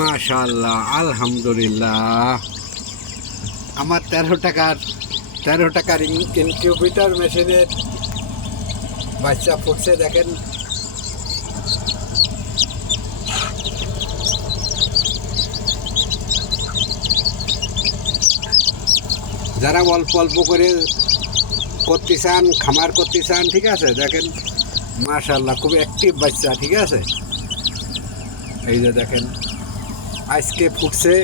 মাশাআল্লাহ, আলহামদুলিল্লাহ। আমার 13 টাকার ইনকিউবেটর মেশিনের বাচ্চা ফুটছে দেখেন। যারা অল্প অল্প করে করতে চান, খামার করতে চান, ঠিক আছে, দেখেন মাশাআল্লাহ খুব অ্যাক্টিভ বাচ্চা, ঠিক আছে। এই যে দেখেন আজকে ফুটছে।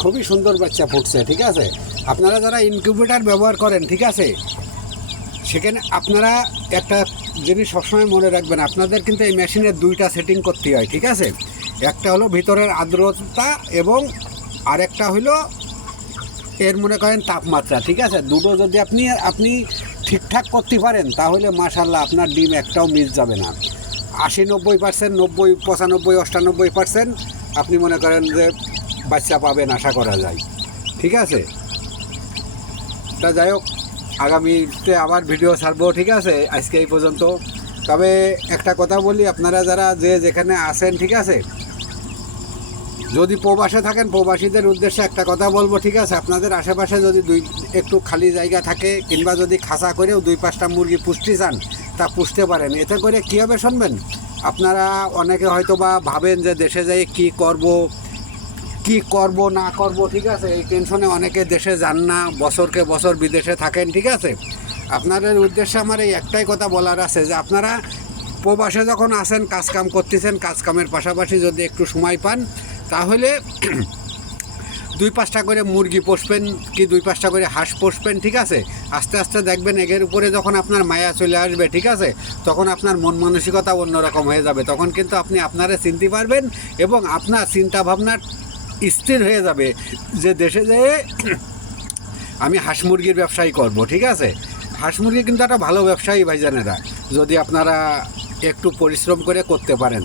খুবই সুন্দর বাচ্চা ফুটছে, ঠিক আছে। আপনারা যারা ইনকিউবেটর ব্যবহার করেন, ঠিক আছে, সেখানে আপনারা একটা জিনিস সবসময় মনে রাখবেন, আপনাদের কিন্তু এই মেশিনের দুইটা সেটিং করতে হয়, ঠিক আছে। একটা হলো ভিতরের আর্দ্রতা এবং আরেকটা হলো এর মনে করেন তাপমাত্রা, ঠিক আছে। দুটো যদি আপনি ঠিকঠাক করতে পারেন তাহলে মাশাআল্লাহ আপনার ডিম একটাও মিস যাবে না। 80-90%, 90, 95, 98% আপনি মনে করেন যে বাচ্চা পাবেন, আশা করা যায়, ঠিক আছে। তা যাই হোক, আগামীতে আবার ভিডিও ছাড়বো, ঠিক আছে। আজকে এই পর্যন্ত। তবে একটা কথা বলি, আপনারা যারা যেখানে আছেন, ঠিক আছে, যদি প্রবাসে থাকেন, প্রবাসীদের উদ্দেশ্যে একটা কথা বলবো, ঠিক আছে। আপনাদের আশেপাশে যদি একটু খালি জায়গা থাকে, কিংবা যদি খাঁচা করেও 2-5টা মুরগি পুষতে চান, তা পুষতে পারেন। এতে করে কী হবে শুনবেন। আপনারা অনেকে হয়তো বা ভাবেন যে দেশে যাই কি করব না করব, ঠিক আছে, এই টেনশনে অনেকে দেশে যান না, বছরকে বছর বিদেশে থাকেন, ঠিক আছে। আপনাদের উদ্দেশ্যে আমার এই একটাই কথা বলার আছে যে আপনারা প্রবাসে যখন আসেন, কাজকাম করতেছেন, কাজকামের পাশাপাশি যদি একটু সময় পান, তাহলে 2-5টা করে মুরগি পুষবেন, কি 2-5টা করে হাঁস পুষবেন, ঠিক আছে। আস্তে আস্তে দেখবেন এর উপরে যখন আপনার মায়া চলে আসবে, ঠিক আছে, তখন আপনার মন মানসিকতা অন্যরকম হয়ে যাবে। তখন কিন্তু আপনি আপনারে চিনতে পারবেন এবং আপনার চিন্তা ভাবনা স্থির হয়ে যাবে যে দেশে যেয়ে আমি হাঁস মুরগির ব্যবসায়ী করব, ঠিক আছে। হাঁস মুরগি কিন্তু একটা ভালো ব্যবসায়ী ভাইজানেরা, যদি আপনারা একটু পরিশ্রম করে করতে পারেন।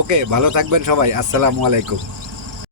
ওকে, ভালো থাকবেন সবাই। আসসালামু আলাইকুম।